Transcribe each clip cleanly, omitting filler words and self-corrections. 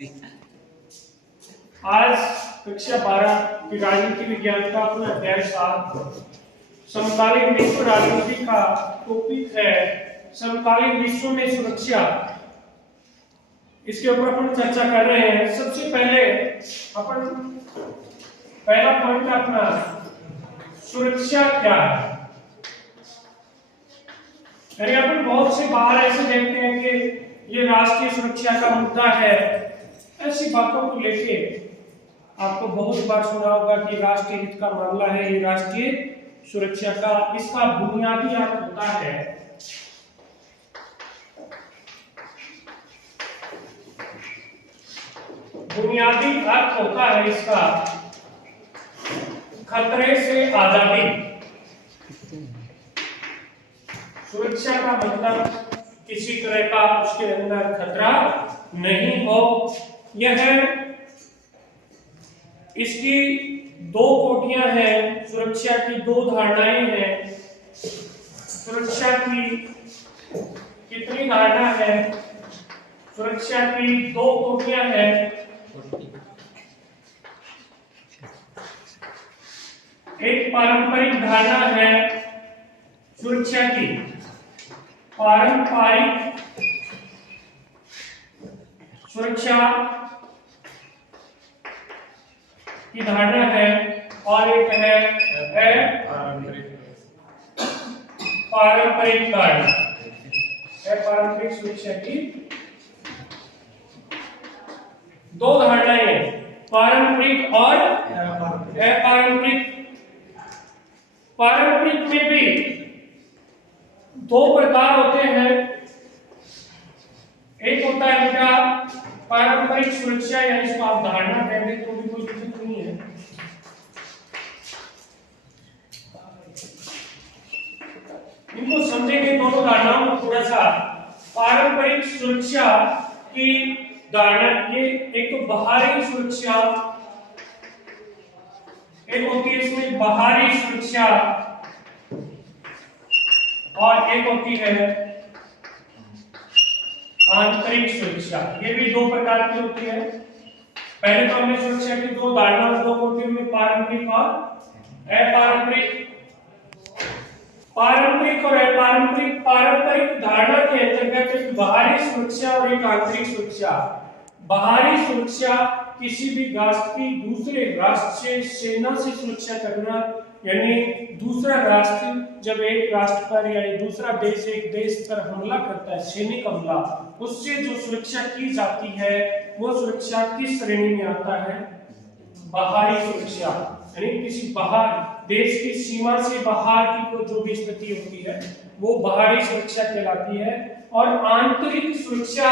आज कक्षा 12 की राजनीति विज्ञान का अपना अध्याय 7 समकालीन विश्व राजनीति का टॉपिक है समकालीन विश्व में सुरक्षा। इसके ऊपर अपन चर्चा कर रहे हैं। सबसे पहले अपन पहला पॉइंट अपना सुरक्षा क्या है। यानी अपन बहुत से बाहर ऐसे देखते हैं कि ये राष्ट्रीय सुरक्षा का मुद्दा है। ऐसी बातों को लेके आपको बहुत बार सुना होगा कि राष्ट्रीय हित का मामला है, ये राष्ट्रीय सुरक्षा का इसका बुनियादी अर्थ होता है इसका खतरे से आजादी। सुरक्षा का मतलब किसी तरह का उसके अंदर खतरा नहीं हो। यह इसकी दो कोटियां हैं, सुरक्षा की दो धारणाएं हैं। सुरक्षा की कितनी धारणा है? सुरक्षा की दो कोटियां हैं। एक पारंपरिक धारणा है सुरक्षा की, पारंपरिक सुरक्षा की धारणा है, और एक है पारंपरिक धारणा है। पारंपरिक सुरक्षा की दो धारणाएं, पारंपरिक और अपारंपरिक। पारंपरिक में भी दो प्रकार होते हैं। एक होता है बेटा पारंपरिक सुरक्षा, या इसको आप धारणा कह दें तो भी कोई दिक्कत नहीं है। इनको समझेंगे दोनों धारणाओं को थोड़ा सा। पारंपरिक सुरक्षा की धारणा ये एक तो बाहरी सुरक्षा, एक होती है इसमें बाहरी सुरक्षा, और एक होती है आंतरिक सुरक्षा। ये भी दो प्रकार की होती है। पहले तो हमने सुरक्षा की दो धारणाओं दो कोटियों में पारंपरिक और अपारंपरिक। पारंपरिक और अपारंपरिक। पारंपरिक धारणा के अंतर्गत एक बाहरी सुरक्षा और एक आंतरिक सुरक्षा। बाहरी सुरक्षा किसी भी राष्ट्र की दूसरे राष्ट्र से सेना से सुरक्षा करना, यानी दूसरा राष्ट्र जब एक राष्ट्र पर या दूसरा देश एक देश पर हमला करता है, सैनिक हमला, उससे जो सुरक्षा की जाती है वो सुरक्षा किस श्रेणी में आता है? बाहरी सुरक्षा। यानी किसी बाहर देश की सीमा से बाहर की कोई जो भी स्थिति होती है वो बाहरी सुरक्षा कहलाती है। और आंतरिक सुरक्षा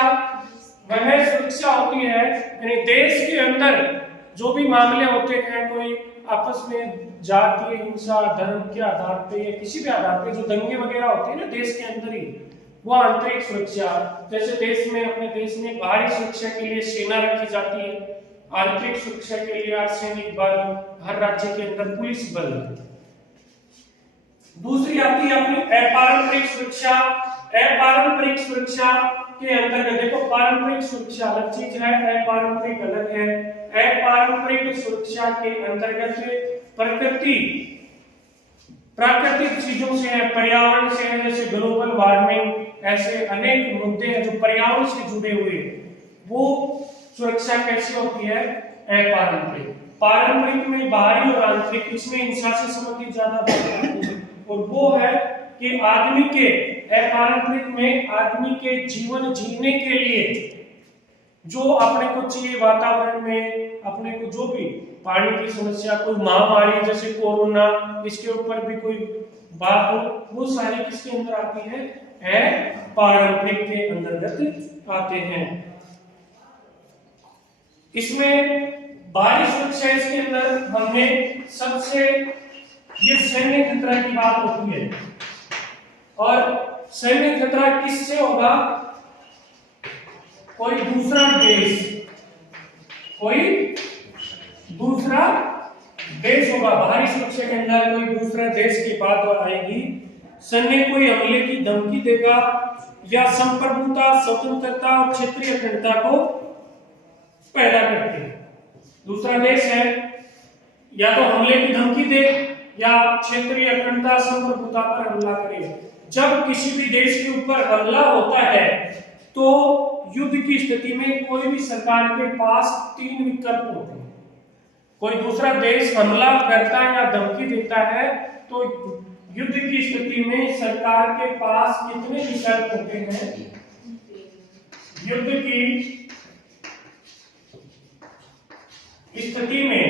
वह सुरक्षा होती है, यानी देश के अंदर जो भी मामले होते हैं, कोई आपस में जातीय हिंसा, धर्म के आधार पे या किसी भी आधार पे जो दंगे वगैरह होते हैं ना देश के अंदर ही, वो आंतरिक सुरक्षा। जैसे देश में अपने देश में बाहरी सुरक्षा के लिए सेना रखी जाती है, आंतरिक सुरक्षा के लिए अर्धसैनिक बल, हर राज्य के अंदर पुलिस बल। दूसरी आती है अपनी अपारंपरिक सुरक्षा। अपारंपरिक सुरक्षा के अंतर्गत देखो, पारंपरिक सुरक्षा अलग चीज है, अपारंपरिक अलग है। अपारंपरिक सुरक्षा के अंतर्गत प्राकृतिक चीजों से है, पर्यावरण से है, जैसे ग्लोबल वार्मिंग, ऐसे अनेक मुद्दे हैं जो पर्यावरण से जुड़े हुए। वो सुरक्षा कैसी होती है? अपारंपरिक। पारंपरिक में बाहरी और आंतरिक, इसमें हिंसा से संबंधित ज्यादा है, और वो है कि आदमी के अपारंपरिक में आदमी के जीवन जीने के लिए जो अपने को चाहिए वातावरण में, अपने को जो भी पानी की समस्या, कोई महामारी जैसे कोरोना, इसके ऊपर भी कोई बात हो, वो सारी किसके अंदर आती है? अपारंपरिक के अंतर्गत आते हैं। इसमें बाहरी सुरक्षा इसके अंदर हमने सबसे ये सैन्य खतरा की बात होती है। और सैन्य खतरा किससे होगा? कोई दूसरा देश होगा। बाहरी सुरक्षा के अंदर कोई दूसरा देश की बात आएगी, सैन्य कोई हमले की धमकी देगा या संप्रभुता, स्वतंत्रता और क्षेत्रीय अखंडता को दूसरा देश है या तो हमले की धमकी दे या क्षेत्रीय अखंडता संप्रभुता पर हमला करे। जब किसी भी देश के ऊपर हमला होता है तो युद्ध की स्थिति में कोई भी सरकार के पास तीन विकल्प होते हैं। कोई दूसरा देश हमला करता है या धमकी देता है तो युद्ध की स्थिति में सरकार के पास कितने विकल्प होते हैं? युद्ध की स्थिति में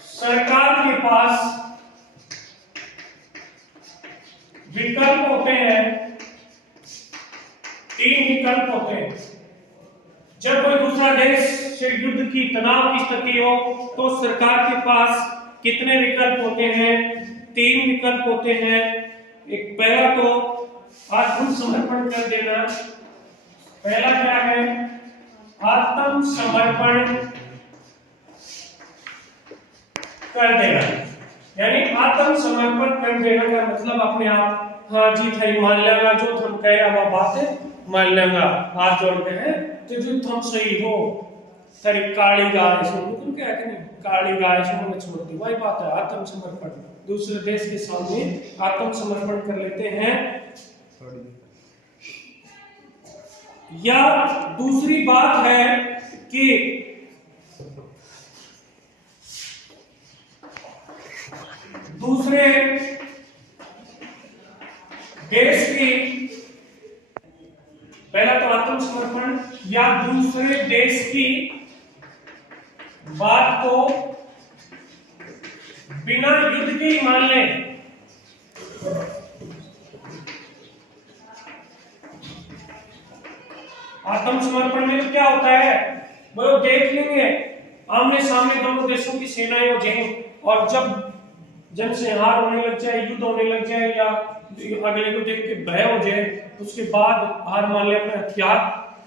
सरकार के पास विकल्प होते हैं, तीन विकल्प होते हैं। जब कोई दूसरा देश से युद्ध की तनाव की स्थिति हो तो सरकार के पास कितने विकल्प होते हैं? तीन विकल्प होते हैं। एक पहला तो आत्मसमर्पण कर देना। पहला क्या है? आत्मसमर्पण कर देना। यानी आत्मसमर्पण कर देना का मतलब अपने आप, हाँ जी थई मान लेगा जो तुम कह रहा वो बात है, मान लेगा, हाथ जोड़ते हैं तो जो तुम सही हो, तेरी काली गाय सुन तुम क्या कि नहीं, काली गाय सुन छोड़ दी, वही बात है आत्मसमर्पण। दूसरे देश के सामने आत्मसमर्पण कर लेते हैं। या दूसरी बात है कि दूसरे देश की, पहला तो आत्मसमर्पण, या दूसरे देश की बात को बिना युद्ध के ही मान लें। आत्मसमर्पण में तो क्या होता है, वो देख लेंगे आमने सामने दोनों देशों की सेनाएं हो जाएं और जब जनसंहार होने लग जाए, युद्ध होने लग जाए या अगले को देख के भय हो जाए, उसके बाद हार मान ले, अपने हथियार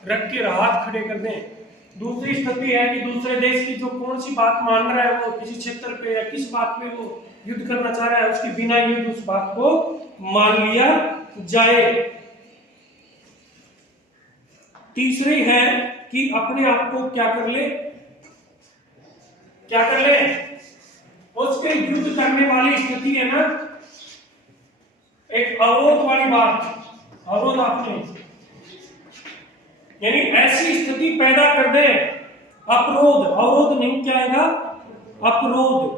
रख के हाथ खड़े कर दें। दूसरी स्थिति है कि दूसरे देश की जो कौन सी बात मान रहा है, वो किसी क्षेत्र पे या किस बात पे वो युद्ध करना चाह रहा है, उसकी बिना युद्ध उस बात को मान लिया जाए। तीसरी है कि अपने आप को क्या कर ले, उसके युद्ध करने वाली स्थिति है ना, एक अवरोध वाली बात, अवरोध आपने, यानी ऐसी स्थिति पैदा कर दे, अपरोध, अवरोध नहीं, क्या आएगा, अपरोध।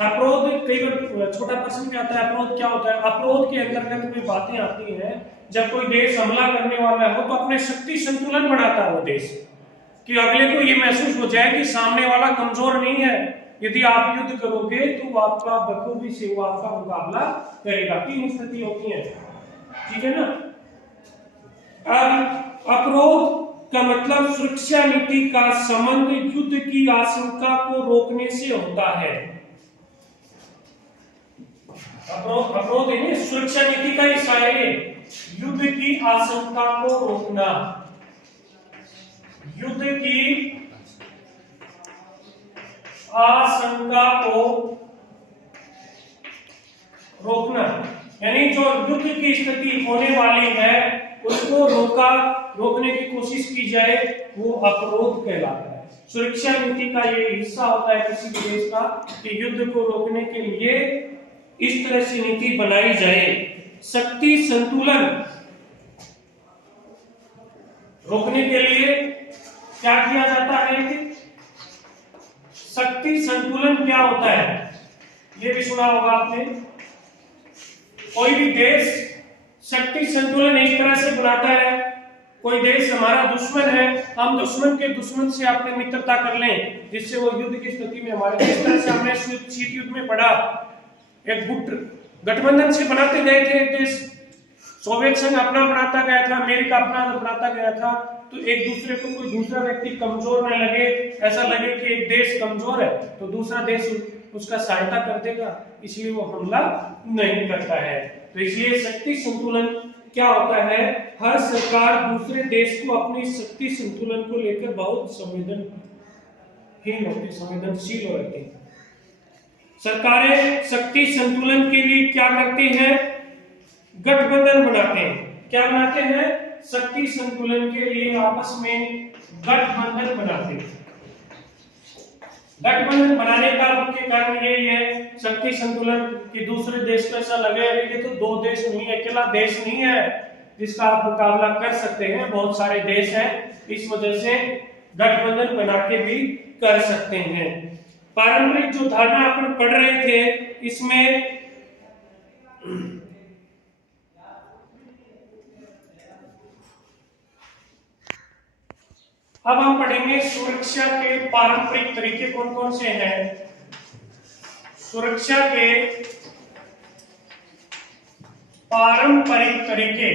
अपरोध कई बार छोटा प्रश्न क्या आता है, अपरोध क्या होता है? अपरोध के अंतर्गत कोई बातें आती हैं, जब कोई देश हमला करने वाला हो तो अपने शक्ति संतुलन बनाता है वो देश, कि अगले को ये महसूस हो जाए कि सामने वाला कमजोर नहीं है, यदि आप युद्ध करोगे तो वो आपका बखूबी से वो आपका मुकाबला करेगा। तीन स्थिति होती है, ठीक है ना। अब अपरोध का मतलब सुरक्षा नीति का संबंध युद्ध की आशंका को रोकने से होता है। अपरोध है सुरक्षा नीति का हिस्सा है, युद्ध की आशंका को रोकना, युद्ध की आशंका को रोकना, यानी जो युद्ध की स्थिति होने वाली है उसको रोकने की कोशिश की जाए, वो अपरोध कहलाता है। सुरक्षा नीति का ये हिस्सा होता है किसी भी देश का कि युद्ध को रोकने के लिए इस तरह से नीति बनाई जाए। शक्ति संतुलन रोकने के लिए क्या किया जाता है? शक्ति संतुलन क्या होता है, ये भी सुना होगा आपने। कोई भी देश शक्ति संतुलन इस तरह से बनाता है, कोई देश हमारा दुश्मन है, हम दुश्मन के दुश्मन से अपनी मित्रता कर लें जिससे वो युद्ध की स्थिति में हमारे, जिस तरह से हमने शीत युद्ध में पढ़ा, एक गुट गठबंधन से बनाते गए थे देश, सोवियत संघ अपना बनाता गया था, अमेरिका अपना बनाता गया था, तो एक दूसरे को कोई दूसरा व्यक्ति कमजोर न लगे, ऐसा लगे कि एक देश कमजोर है तो दूसरा देश उसका सहायता कर देगा, इसलिए वो हमला नहीं करता है। तो इसलिए शक्ति संतुलन क्या होता है, हर सरकार दूसरे देश को अपनी शक्ति संतुलन को लेकर बहुत संवेदनशील होती है। सरकारें शक्ति संतुलन के लिए क्या करती हैं? गठबंधन बनाते हैं। क्या बनाते हैं? शक्ति संतुलन के लिए आपस में गठबंधन बनाते हैं। गठबंधन बनाने का मुख्य कारण यही है शक्ति संतुलन कि दूसरे देश को ऐसा लगे ये तो दो देश नहीं है, अकेला देश नहीं है जिसका आप मुकाबला कर सकते हैं, बहुत सारे देश हैं, इस वजह से गठबंधन बना के भी कर सकते हैं। पारंपरिक जो धारणा अपन पढ़ रहे थे इसमें अब हम पढ़ेंगे सुरक्षा के पारंपरिक तरीके कौन कौन से हैं। सुरक्षा के पारंपरिक तरीके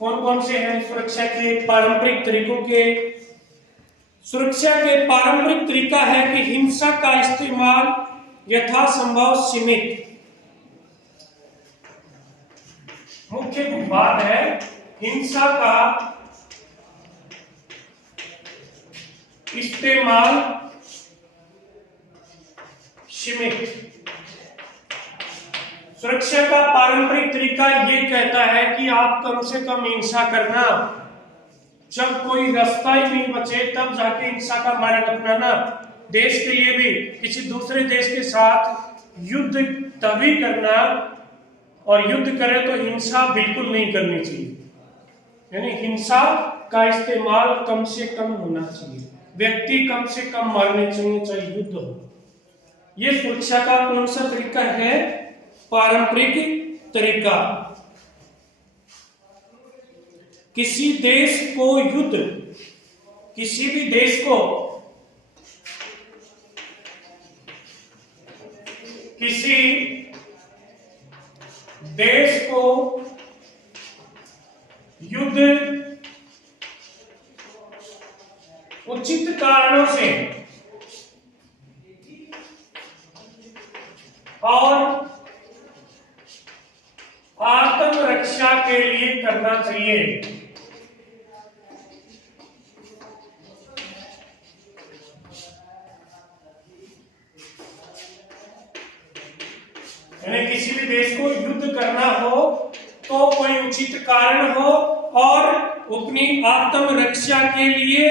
कौन कौन से हैं? सुरक्षा के पारंपरिक तरीकों के सुरक्षा के पारंपरिक तरीका है कि हिंसा का इस्तेमाल यथासंभव सीमित। मुख्य बात है हिंसा का इस्तेमाल सीमित। सुरक्षा का पारंपरिक तरीका ये कहता है कि आप कम से कम हिंसा करना, जब कोई रास्ता ही नहीं बचे तब जाके हिंसा का मार्ग अपनाना। देश के लिए भी किसी दूसरे देश के साथ युद्ध तभी करना, और युद्ध करे तो हिंसा बिल्कुल नहीं करनी चाहिए, यानी हिंसा का इस्तेमाल कम से कम होना चाहिए, व्यक्ति कम से कम मारने चाहिए चाहे युद्ध हो। ये सुरक्षा का कौन सा तरीका है? पारंपरिक तरीका। किसी देश को युद्ध, किसी भी देश को किसी देश को युद्ध उचित कारणों से और आत्मरक्षा के लिए करना चाहिए। यानी किसी भी देश को युद्ध करना हो तो कोई उचित कारण हो और अपनी आत्मरक्षा के लिए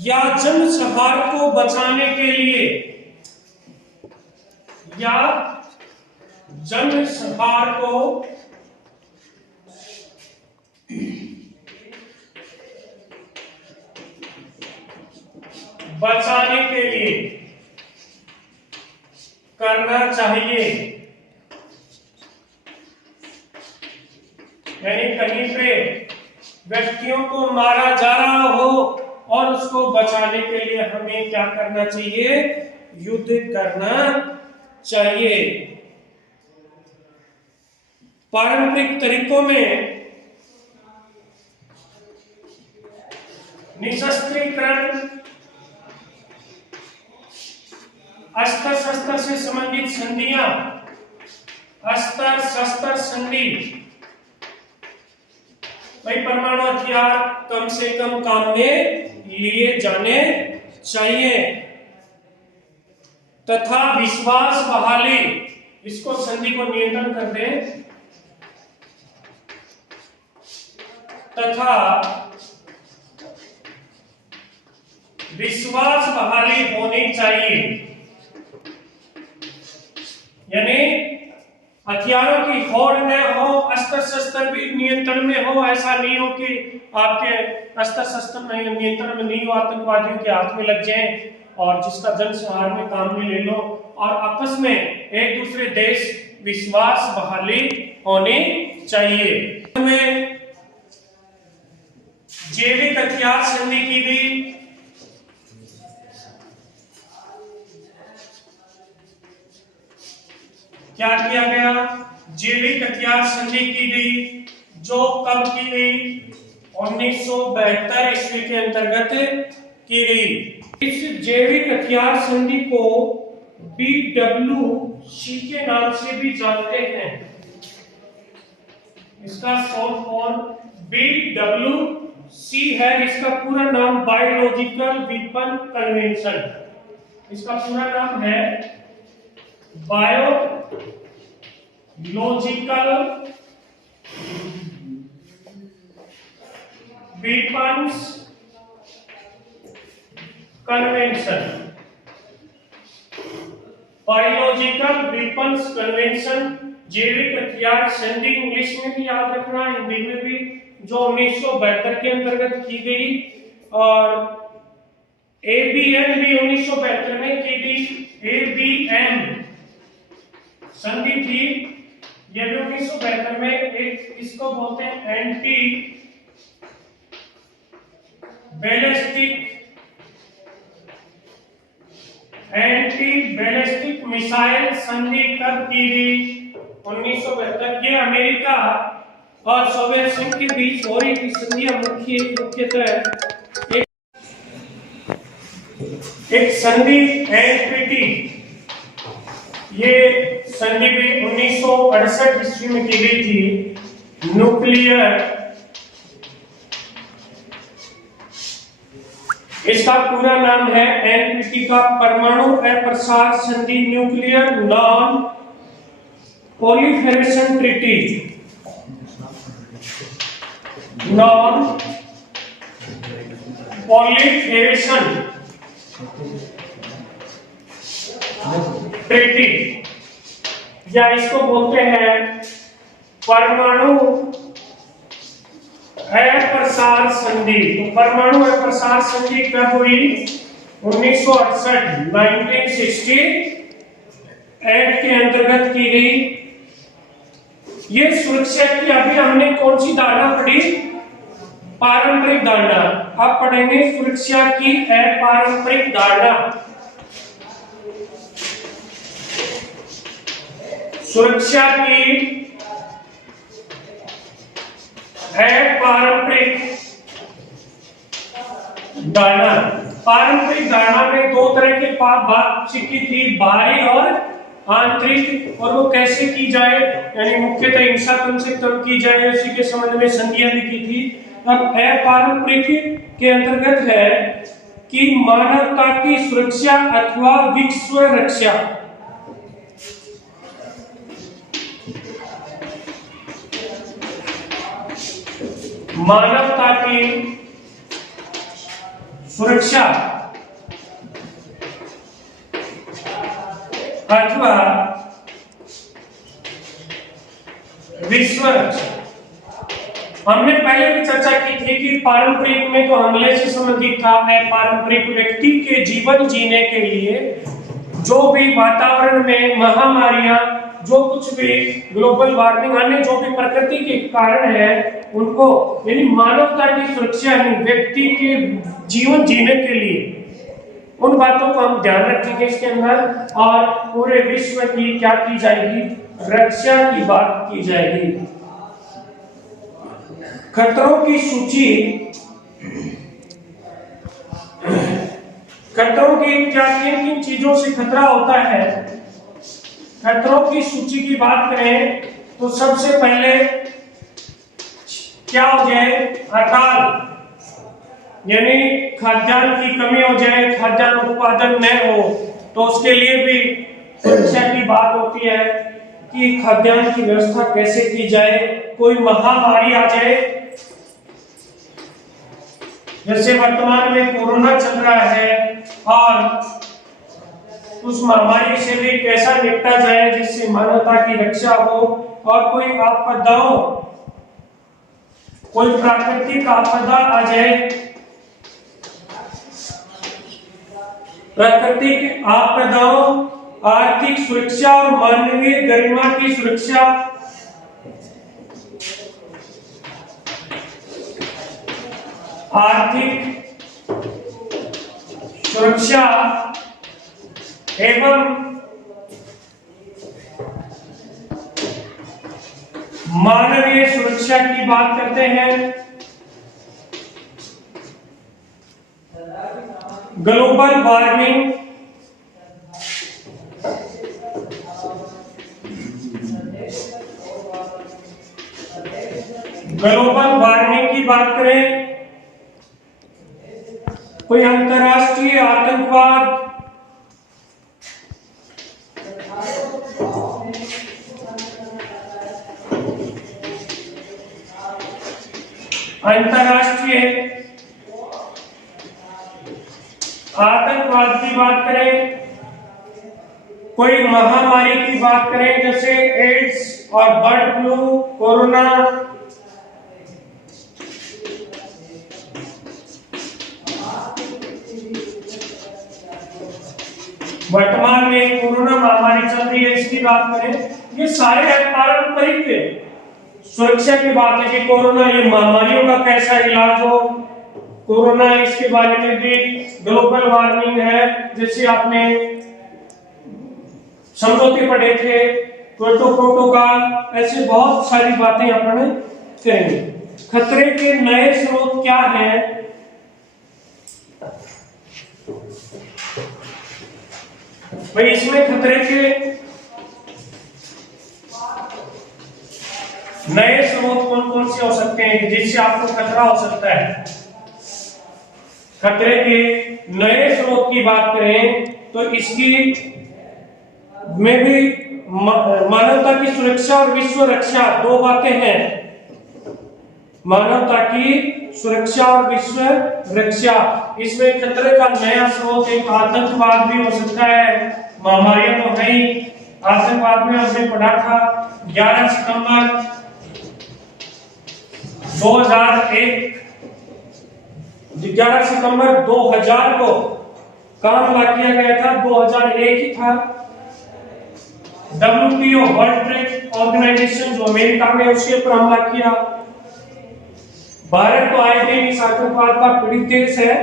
या जनसंहार को बचाने के लिए या जनसंहार को बचाने के लिए करना चाहिए। यानी कहीं पे व्यक्तियों को मारा जा रहा हो और उसको बचाने के लिए हमें क्या करना चाहिए? युद्ध करना चाहिए। पारंपरिक तरीकों में निशस्त्रीकरण, अस्त्र शस्त्र से संबंधित संधियां, अस्त्र शस्त्र संधि, भाई परमाणु हथियार कम से कम काम में लिए जाने चाहिए, तथा विश्वास बहाली, इसको संधि को नियंत्रण कर दें, तथा विश्वास बहाली होनी चाहिए। यानी हथियारों की होड़ न हो, अस्त्र शस्त्र भी नियंत्रण में हो। ऐसा नहीं हो कि आपके अस्त्र शस्त्र नियंत्रण में नहीं हो, आतंकवादियों के हाथ में लग जाएं और जिसका जनसंहार में काम में ले लो। और आपस में एक दूसरे देश विश्वास बहाली होनी चाहिए। हमें जैविक हथियार संधि की भी क्या किया गया? जैविक हथियार संधि की गई, जो कब की गई? 1972 ईस्वी के अंतर्गत की गई। इस जैविक हथियार संधि को BWC के नाम से भी जानते हैं। इसका शॉर्ट फॉर्म BWC है। इसका पूरा नाम बायोलॉजिकल वेपन कन्वेंशन। इसका पूरा नाम है biological weapons convention. Biological weapons convention, जैविक हथियार संधि, इंग्लिश में भी याद रखना, हिंदी में भी, जो 1972 के अंतर्गत की गई, और एबीएम भी 1972 में की गई। एबीएम संधि थी, ये भी 1972 में। एक इसको बोलते हैं एंटी बैलिस्टिक मिसाइल संधि कब की गई? 1972। ये अमेरिका और सोवियत संघ के बीच हो रही थी संधियां मुख्यतः। एक संधि एनपीटी, ये संधि भी 1968 ईस्वी में की गई थी। न्यूक्लियर, इसका पूरा नाम है एनपीटी का परमाणु अप्रसार संधि, nuclear non proliferation treaty. Non proliferation treaty, या इसको बोलते हैं परमाणु अप्रसार संधि। तो परमाणु अप्रसार संधि कब हुई? 1968, 1968 के अंतर्गत की गई। ये सुरक्षा की अभी हमने कौन सी धारणा पढ़ी? पारंपरिक धारणा। अब पढ़ेंगे सुरक्षा की अपारंपरिक धारणा। सुरक्षा की अपारंपरिक धारणा। पारंपरिक धारणा में दो तरह के बातचीत की थी, बाहरी और आंतरिक, और वो कैसे की जाए, यानी मुख्यतः हिंसा कम से कम की जाए, उसी के संबंध में संधियां भी की थी। अब अपारंपरिक के अंतर्गत है कि मानवता की सुरक्षा अथवा विश्व रक्षा। मानवता की सुरक्षा अथवा विश्व रक्षा। हमने पहले भी चर्चा की थी कि पारंपरिक में तो हमले से संबंधित था, पारंपरिक व्यक्ति के जीवन जीने के लिए जो भी वातावरण में महामारियां, जो कुछ भी ग्लोबल वार्मिंग, अन्य जो भी प्रकृति के कारण है, उनको, यानी मानवता की सुरक्षा, यानी व्यक्ति के जीवन जीने के लिए उन बातों को हम ध्यान रखेंगे इसके अंदर, और पूरे विश्व की क्या की जाएगी? रक्षा की बात की जाएगी। खतरों की सूची, खतरों की क्या, किन किन चीजों से खतरा होता है? खतरों की सूची की बात करें तो सबसे पहले क्या हो जाए? अकाल, यानी खाद्यान्न की कमी हो जाए, खाद्यान्न उत्पादन न हो, तो उसके लिए भी सुरक्षा की बात होती है कि खाद्यान्न की व्यवस्था कैसे की जाए। कोई महामारी आ जाए, जैसे वर्तमान में कोरोना चल रहा है, और उस महामारी से भी कैसा निपटा जाए जिससे मानवता की रक्षा हो। और कोई आपदाओं, कोई प्राकृतिक आपदा आ जाए, प्राकृतिक आपदाओं, आर्थिक सुरक्षा और मानवीय गरिमा की सुरक्षा, आर्थिक सुरक्षा एवं मानवीय सुरक्षा की बात करते हैं। ग्लोबल वार्मिंग, ग्लोबल वार्मिंग की बात करें, कोई अंतरराष्ट्रीय आतंकवाद, अंतरराष्ट्रीय आतंकवाद की बात करें, कोई महामारी की बात करें जैसे एड्स और बर्ड फ्लू, कोरोना, वर्तमान में कोरोना महामारी चल रही है, इसकी बात करें, ये सारे पारंपरिक सुरक्षा की बात है कि कोरोना, ये महामारियों का कैसा इलाज हो, कोरोना इसके बारे में भी ग्लोबल वार्मिंग है, जैसे आपने समझौते पढ़े थे, क्योटो प्रोटोकॉल, ऐसे बहुत सारी बातें अपने करेंगे। खतरे के नए स्रोत क्या हैं? भाई इसमें खतरे के नए स्रोत कौन कौन से हो सकते हैं जिससे आपको खतरा हो सकता है? खतरे के नए स्रोत की बात करें तो इसकी में भी मानवता की सुरक्षा और विश्व रक्षा, दो बातें हैं। मानवता की सुरक्षा और विश्व रक्षा, इसमें खतरे का नया स्रोत एक आतंकवाद भी हो सकता है। महामारियां तो है ही, आतंकवाद में हमने पढ़ा था 11 सितंबर 2001, 11 सितंबर 2000 को कहां हमला किया गया था? 2001 ही था। WTO वर्ल्ड ट्रेड ऑर्गेनाइजेशन जो अमेरिका में, उसके ऊपर हमला किया। भारत तो आए दिन इस आतंकवाद का पीड़ित देश है।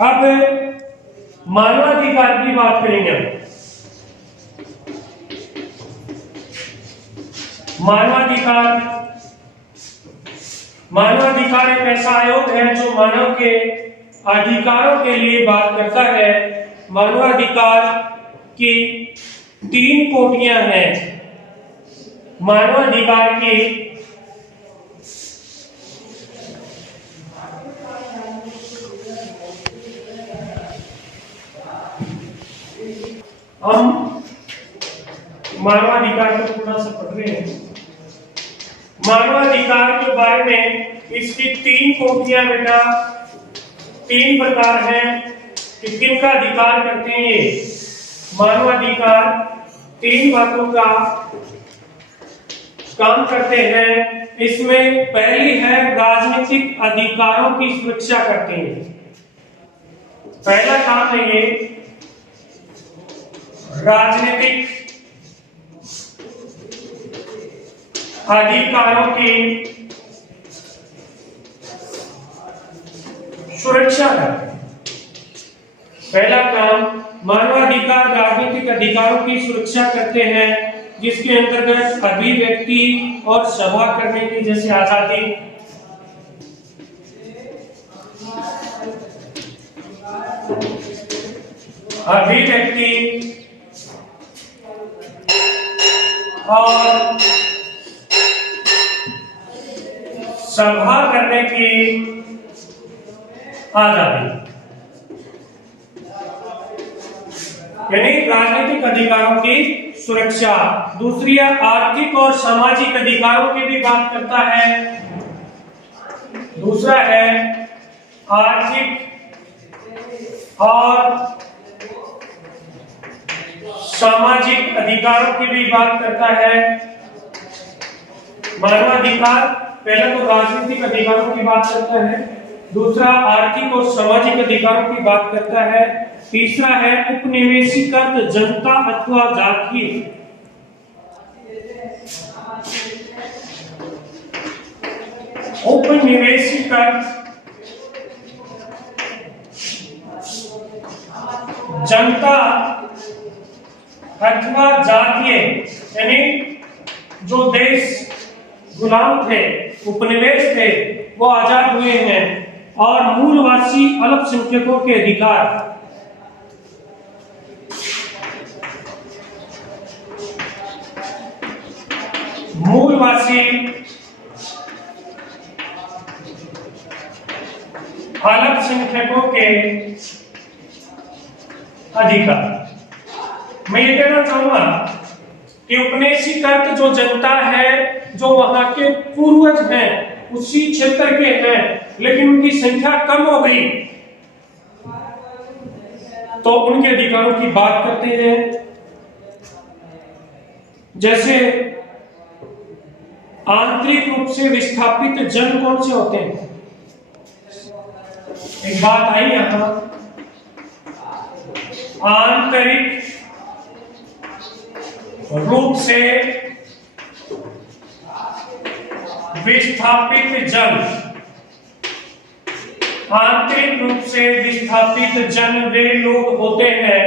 अब मानवाधिकार की बात करेंगे। मानवाधिकार एक ऐसा आयोग है जो मानव के अधिकारों के लिए बात करता है। मानवाधिकार की 3 कोटियां हैं। मानवाधिकार की हम मानवाधिकार को थोड़ा सा पढ़ रहे हैं। मानवाधिकार के बारे में इसकी 3 कोटियां बेटा, 3 प्रकार हैं कि किनका अधिकार करते हैं ये मानवाधिकार। 3 बातों का काम करते हैं। इसमें पहली है राजनीतिक अधिकारों की सुरक्षा करते हैं। पहला काम है ये राजनीतिक अधिकारों की सुरक्षा करते हैं। पहला काम, मानवाधिकार राजनीतिक अधिकारों की सुरक्षा करते हैं, जिसके अंतर्गत अभिव्यक्ति और सभा करने की जैसे आजादी, अभिव्यक्ति और सभा करने की आजादी, यानी राजनीतिक अधिकारों की सुरक्षा। दूसरी है आर्थिक और सामाजिक अधिकारों की भी बात करता है। दूसरा है आर्थिक और सामाजिक अधिकारों की भी बात करता है। मानवाधिकार पहले तो राजनीतिक अधिकारों की बात करता है, दूसरा आर्थिक और सामाजिक अधिकारों की बात करता है, तीसरा है उपनिवेशीकृत जनता अथवा जाति, उपनिवेशीकृत जनता अथवा जातीय, यानी जो देश गुलाम थे, उपनिवेश थे, वो आजाद हुए हैं, और मूलवासी अल्पसंख्यकों के अधिकार। मूलवासी अल्पसंख्यकों के अधिकार। मैं ये कहना चाहूंगा कि उपनिवेशी कर्त जो जनता है, जो वहां के पूर्वज हैं, उसी क्षेत्र के हैं, लेकिन उनकी संख्या कम हो गई, तो उनके अधिकारों की बात करते हैं। जैसे आंतरिक रूप से विस्थापित जन कौन से होते हैं? एक बात आई यहां, आंतरिक रूप से विस्थापित जन, आंतरिक रूप से विस्थापित जन वे लोग होते हैं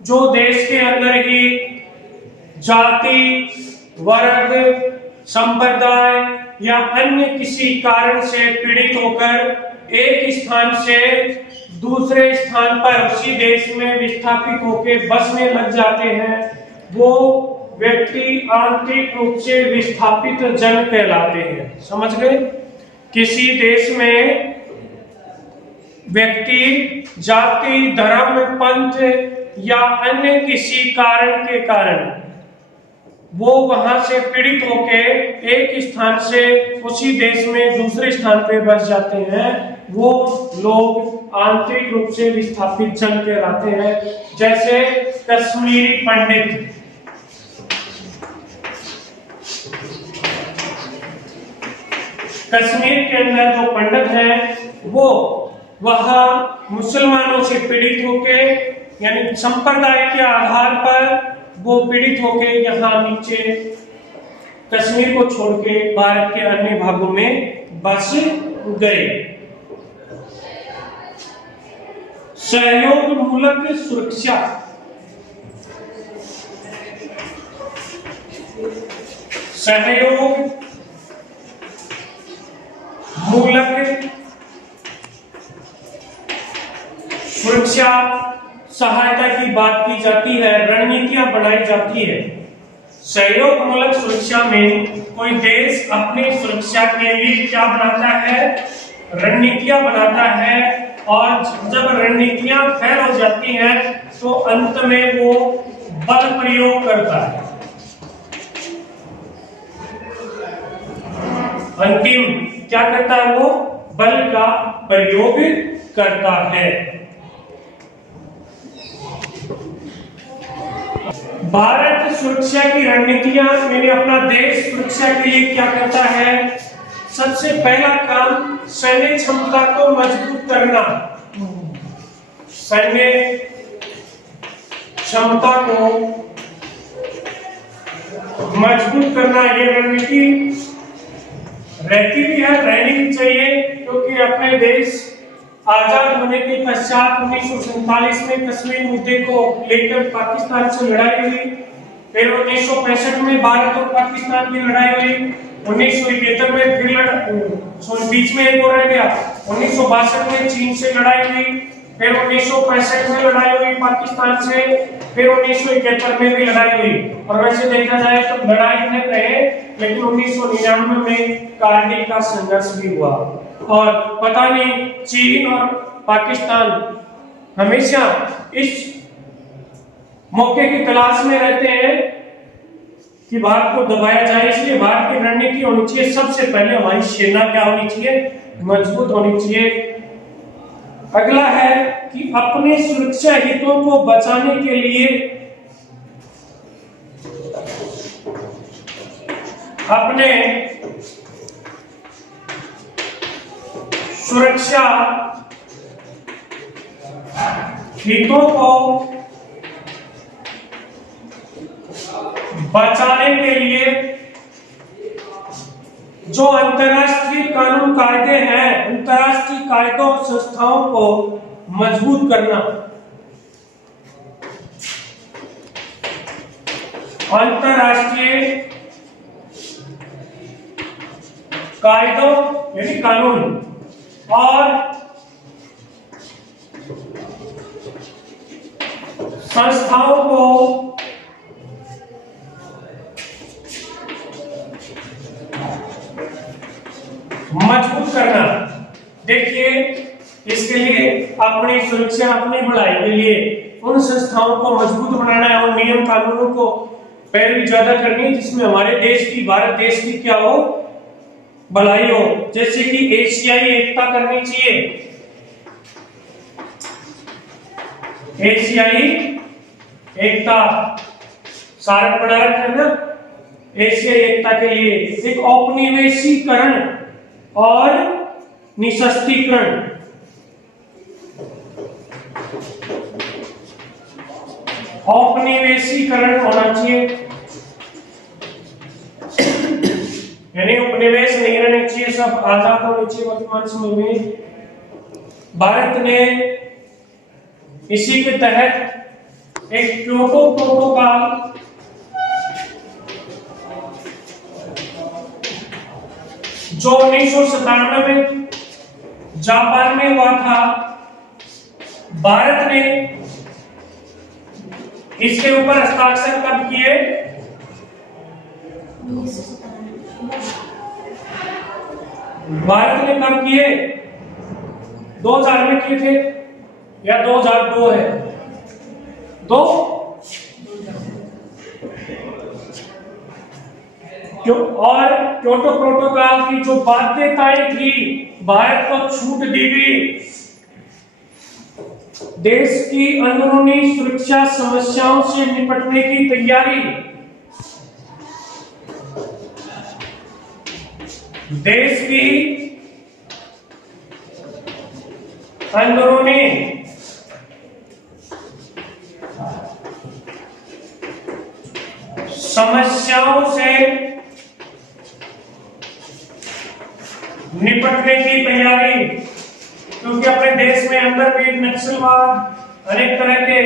जो देश के अंदर ही जाति, वर्ग, संप्रदाय या अन्य किसी कारण से पीड़ित होकर एक स्थान से दूसरे स्थान पर उसी देश में विस्थापित होकर बसने लग जाते हैं। वो व्यक्ति आंतरिक रूप से विस्थापित जन कहलाते हैं। समझ गए? किसी देश में व्यक्ति जाति, धर्म, पंथ या अन्य किसी कारण के कारण वो वहां से पीड़ित होके एक स्थान से उसी देश में दूसरे स्थान पे बस जाते हैं, वो लोग आंतरिक रूप से विस्थापित जन कहलाते हैं। जैसे कश्मीरी पंडित, कश्मीर के अंदर जो पंडित हैं वो वहां मुसलमानों से पीड़ित होके, यानी संप्रदाय के आधार पर वो पीड़ित होके यहाँ नीचे कश्मीर को छोड़ के भारत के अन्य भागों में बस गए। सहयोग मूलक सुरक्षा, सहयोग मूलक सुरक्षा सहायता की बात की जाती है, रणनीतियां बनाई जाती है। सहयोग मूलक सुरक्षा में कोई देश अपनी सुरक्षा के लिए क्या बनाता है? रणनीतियां बनाता है, और जब रणनीतियां फेल हो जाती हैं तो अंत में वो बल प्रयोग करता है। अंतिम क्या करता है? वो बल का प्रयोग करता है। भारत सुरक्षा की रणनीतियां, यानी अपना देश सुरक्षा के लिए क्या करता है? सबसे पहला काम सैन्य क्षमता को मजबूत करना। सैन्य क्षमता को मजबूत करना, ये रणनीति रहती भी है, रहनी भी चाहिए, क्योंकि अपने देश आजाद होने के पश्चात 1947 में कश्मीर मुद्दे को लेकर पाकिस्तान से लड़ाई हुई, फिर 1965 में भारत और पाकिस्तान की लड़ाई हुई, 1971 में फिर बीच में एक और रह गया, 1962 में चीन से लड़ाई हुई, फिर 1965 में लड़ाई हुई पाकिस्तान से, फिर 1971 में भी लड़ाई हुई। और वैसे देखा जाए तो लड़ाई नहीं रहे, लेकिन 1999 में कारगिल का संघर्ष भी हुआ। और पता नहीं चीन और पाकिस्तान हमेशा इस मौके की तलाश में रहते हैं कि भारत को दबाया जाए, इसलिए भारत की रणनीति होनी चाहिए सबसे पहले हमारी सेना क्या होनी चाहिए? मजबूत होनी चाहिए। अगला है कि अपने सुरक्षा हितों को बचाने के लिए अपने सुरक्षा हितों को बचाने के लिए जो अंतर्राष्ट्रीय कानून कायदे हैं, अंतर्राष्ट्रीय कायदों और संस्थाओं को मजबूत करना। अंतर्राष्ट्रीय कायदों यानी कानून और संस्थाओं को मजबूत करना। देखिए, इसके लिए अपनी सुरक्षा, अपनी भलाई के लिए उन संस्थाओं को मजबूत बनाना है, उन नियम कानूनों को पैरवी ज्यादा करनी है जिसमें हमारे देश की, भारत देश की क्या हो, भलाई हो। जैसे कि एशियाई एकता करनी चाहिए, एशियाई एकता सारे पढ़ा रखा है ना। एशियाई एकता के लिए एक औपनिवेशीकरण और निशस्त्रीकरण, औपनिवेशीकरण होना चाहिए, यानी उपनिवेश नहीं रहने चाहिए, सब आजाद होने चाहिए वर्तमान समय में। भारत ने इसी के तहत एक क्योटो प्रोटोकॉल जो 1997 में जापान में हुआ था, भारत ने इसके ऊपर हस्ताक्षर कब किए? भारत ने कब किए? 2000 में किए थे या 2002 है? दो क्यों? और क्योटो प्रोटोकॉल की जो बाध्यताएं थी भारत को छूट दी गई। देश की अंदरूनी सुरक्षा समस्याओं से निपटने की तैयारी, देश की अंदरूनी समस्याओं से निपटने की तैयारी, क्योंकि अपने देश में अंदर भी नक्सलवाद, अनेक तरह के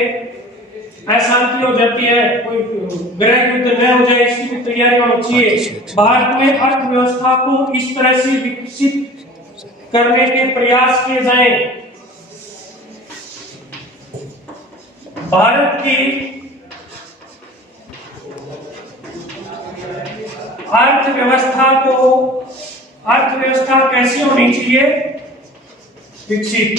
अशांति हो जाती है, कोई गृह युद्ध न हो जाए, इसकी भी तैयारी होनी चाहिए। भारत में अर्थव्यवस्था को इस तरह से विकसित करने के प्रयास किए जाएं, भारत की अर्थव्यवस्था कैसी होनी चाहिए? विकसित।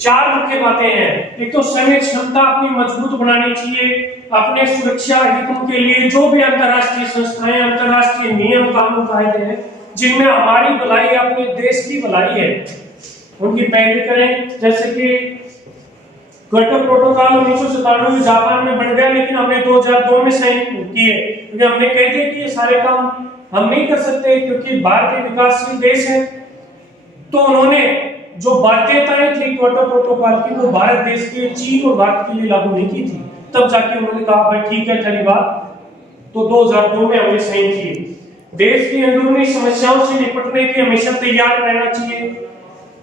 चार मुख्य बातें हैं। एक तो सैन्य क्षमता अपनी मजबूत बनानी चाहिए, अपने सुरक्षा हितों के लिए जो भी अंतर्राष्ट्रीय संस्थाएं, अंतर्राष्ट्रीय नियम कानून कायदे हैं जिनमें हमारी भलाई, अपने देश की भलाई है, उनकी पैरवी करें। जैसे कि क्योटो प्रोटोकॉल 1997 में जापान में बन गया, लेकिन हमने 2002 में साइन किए, क्योंकि हमने कह दिया कि ये सारे काम हम नहीं कर सकते क्योंकि भारत एक विकासशील देश है। तो उन्होंने जो बाध्यताएं थी क्योटो प्रोटोकॉल की, वो भारत देश के, चीन और भारत के लिए लागू नहीं की थी। तब जाके उन्होंने कहा भाई ठीक है, चली बात, तो 2002 में हमने साइन किए। देश की अंदरूनी समस्याओं से निपटने के हमेशा तैयार रहना चाहिए।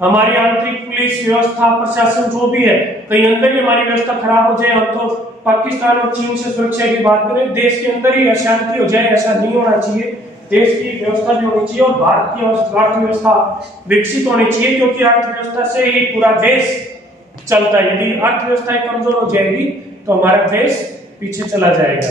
हमारी आंतरिक पुलिस व्यवस्था, प्रशासन जो भी है, कहीं अंदर ही हमारी व्यवस्था खराब हो जाए, हम तो पाकिस्तान और चीन से सुरक्षा की बात करें, देश के अंदर ही अशांति हो जाए, ऐसा नहीं होना चाहिए। देश की व्यवस्था भी होनी चाहिए और भारत की अर्थव्यवस्था विकसित होनी चाहिए, क्योंकि अर्थव्यवस्था से ही पूरा देश चलता है। यदि अर्थव्यवस्था कमजोर हो जाएगी तो हमारा देश पीछे चला जाएगा।